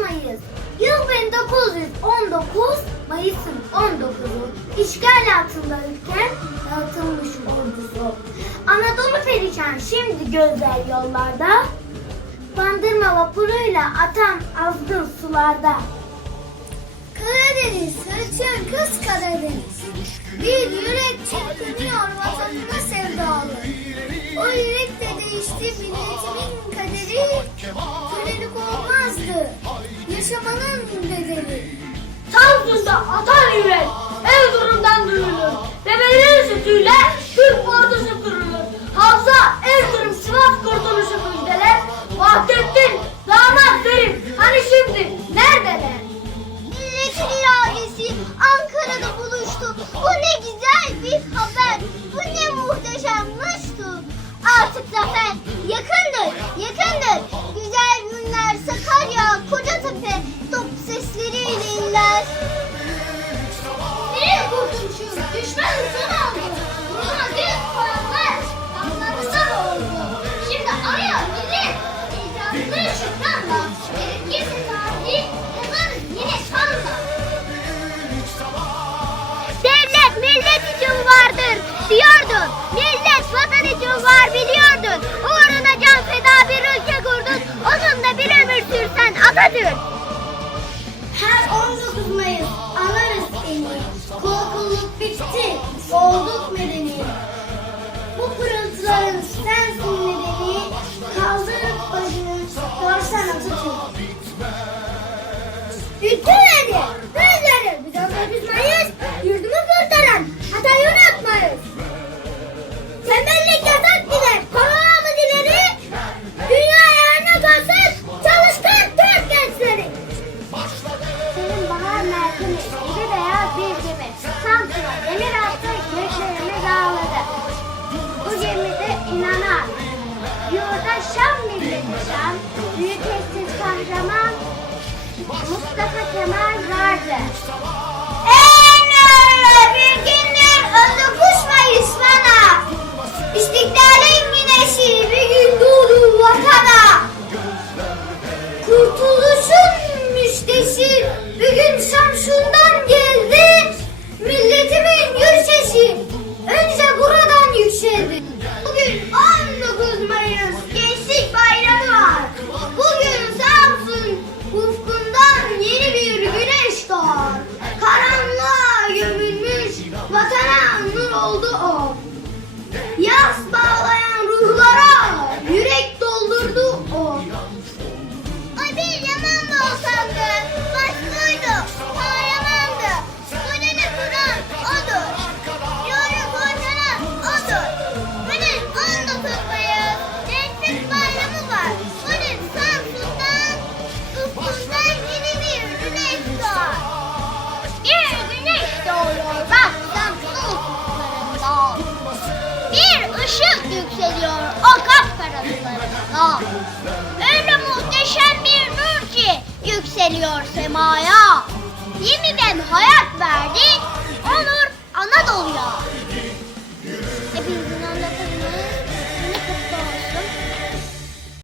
Mayıs. Yıl 1919 Mayıs'ın 19'u işgal altındayken dağıtılmış ordusu. Anadolu perişan şimdi gözler yollarda. Bandırma vapuruyla atan azgın sularda. Karadeniz, hırçın kız Karadeniz. Bir yürek çırpınıyor vatanına sevdalı. O yürek de değişti milletimin kaderi. Yaşamanın bedeli. Samsun'da atan yürek Erzurum'dan duyulur. Bebelerin sütüyle Türk vardır diyordun. Millet vatan için var biliyordun. Uğruna can feda bir ülke kurdun. Onunla bir ömür sürsen Atatürk. Her 19 Mayıs anarız seni. Kul kulluk bitti. Olduk medeni. Mustafa Kemal vardı. Öyle bir gündür 19 Mayıs bana. İstiklalin güneşi bir gün doğdu vatana. Kurtuluşun müjdesi bugün Samsun'dan geldi. Milletimin yürüyüşü önce buradan o kapkaranlıklarında. Öyle muhteşem bir nur ki yükseliyor semaya. Yeniden hayat verdi